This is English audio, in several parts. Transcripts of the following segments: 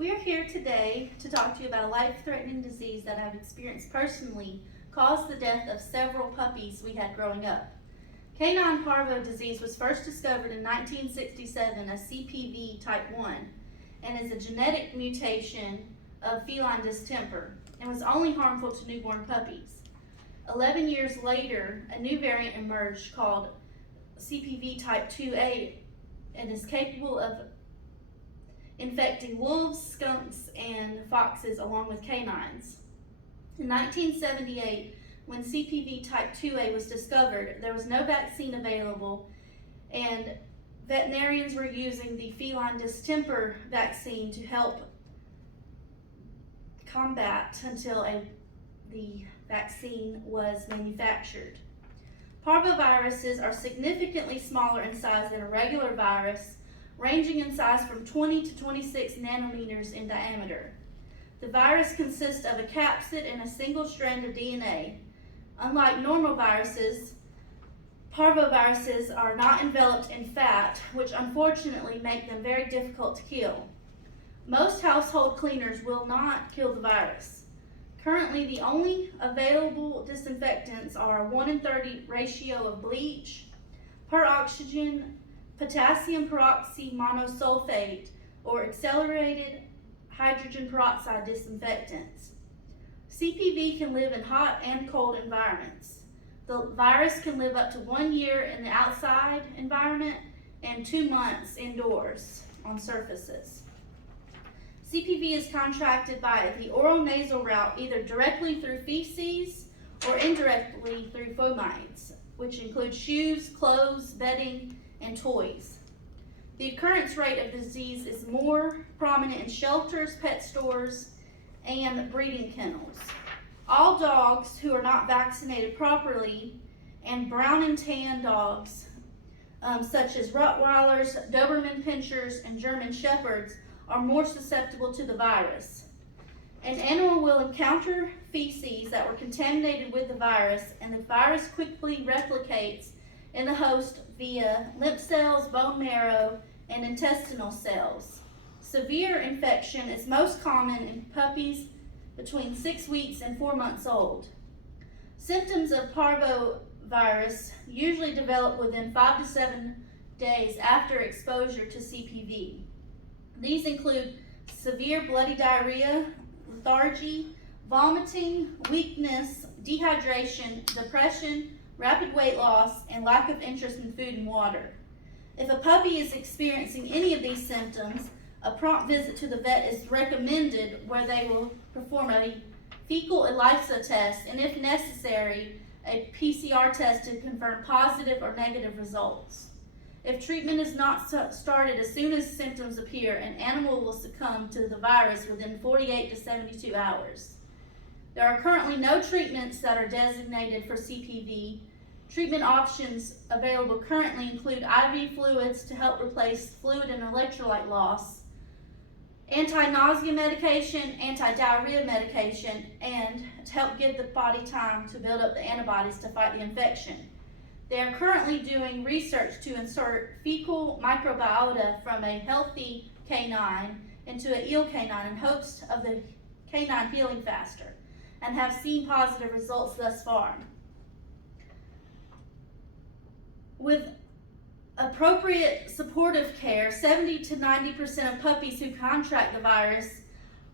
We are here today to talk to you about a life-threatening disease that I've experienced personally caused the death of several puppies we had growing up. Canine Parvo disease was first discovered in 1967 as CPV type 1 and is a genetic mutation of feline distemper and was only harmful to newborn puppies. 11 years later, a new variant emerged called CPV type 2A and is capable of infecting wolves, skunks, and foxes along with canines. In 1978, when CPV type 2A was discovered, there was no vaccine available, and veterinarians were using the feline distemper vaccine to help combat until the vaccine was manufactured. Parvoviruses are significantly smaller in size than a regular virus, ranging in size from 20 to 26 nanometers in diameter. The virus consists of a capsid and a single strand of DNA. Unlike normal viruses, parvoviruses are not enveloped in fat, which unfortunately make them very difficult to kill. Most household cleaners will not kill the virus. Currently, the only available disinfectants are a 1:30 ratio of bleach, per oxygen potassium peroxymonosulfate, or accelerated hydrogen peroxide disinfectants. CPV can live in hot and cold environments. The virus can live up to 1 year in the outside environment and 2 months indoors on surfaces. CPV is contracted by the oral nasal route, either directly through feces or indirectly through fomites, which include shoes, clothes, bedding, and toys. The occurrence rate of the disease is more prominent in shelters, pet stores, and breeding kennels. All dogs who are not vaccinated properly and brown and tan dogs, such as Rottweilers, Doberman Pinschers, and German Shepherds, are more susceptible to the virus. An animal will encounter feces that were contaminated with the virus, and the virus quickly replicates in the host via lymph cells, bone marrow, and intestinal cells. Severe infection is most common in puppies between 6 weeks and 4 months old. Symptoms of parvovirus usually develop within 5 to 7 days after exposure to CPV. These include severe bloody diarrhea, lethargy, vomiting, weakness, dehydration, depression, rapid weight loss, and lack of interest in food and water. If a puppy is experiencing any of these symptoms, a prompt visit to the vet is recommended, where they will perform a fecal ELISA test and, if necessary, a PCR test to confirm positive or negative results. If treatment is not started as soon as symptoms appear, an animal will succumb to the virus within 48 to 72 hours. There are currently no treatments that are designated for CPV. Treatment options available currently include IV fluids to help replace fluid and electrolyte loss, anti-nausea medication, anti-diarrhea medication, and to help give the body time to build up the antibodies to fight the infection. They are currently doing research to insert fecal microbiota from a healthy canine into an ill canine in hopes of the canine healing faster, and have seen positive results thus far. With appropriate supportive care, 70 to 90% of puppies who contract the virus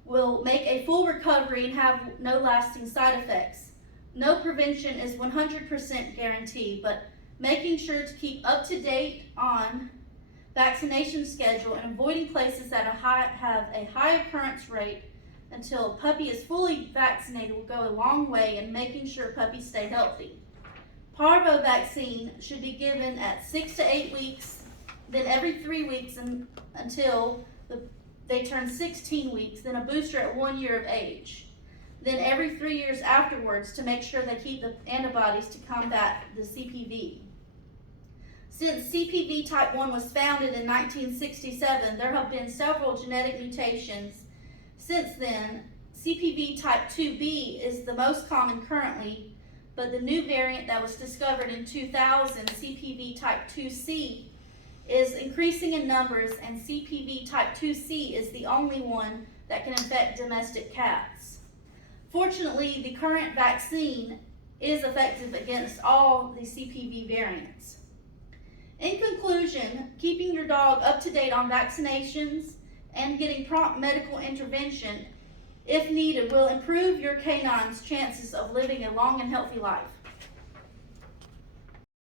will make a full recovery and have no lasting side effects. No prevention is 100% guaranteed, but making sure to keep up to date on vaccination schedule and avoiding places that have a high occurrence rate until a puppy is fully vaccinated will go a long way in making sure puppies stay healthy. Parvo vaccine should be given at 6 to 8 weeks, then every 3 weeks until they turn 16 weeks, then a booster at 1 year of age, then every 3 years afterwards to make sure they keep the antibodies to combat the CPV. Since CPV type 1 was founded in 1967, there have been several genetic mutations. Since then, CPV type 2B is the most common currently, but the new variant that was discovered in 2000, CPV type 2C, is increasing in numbers, and CPV type 2C is the only one that can infect domestic cats. Fortunately, the current vaccine is effective against all the CPV variants. In conclusion, keeping your dog up to date on vaccinations and getting prompt medical intervention if needed will improve your canine's chances of living a long and healthy life.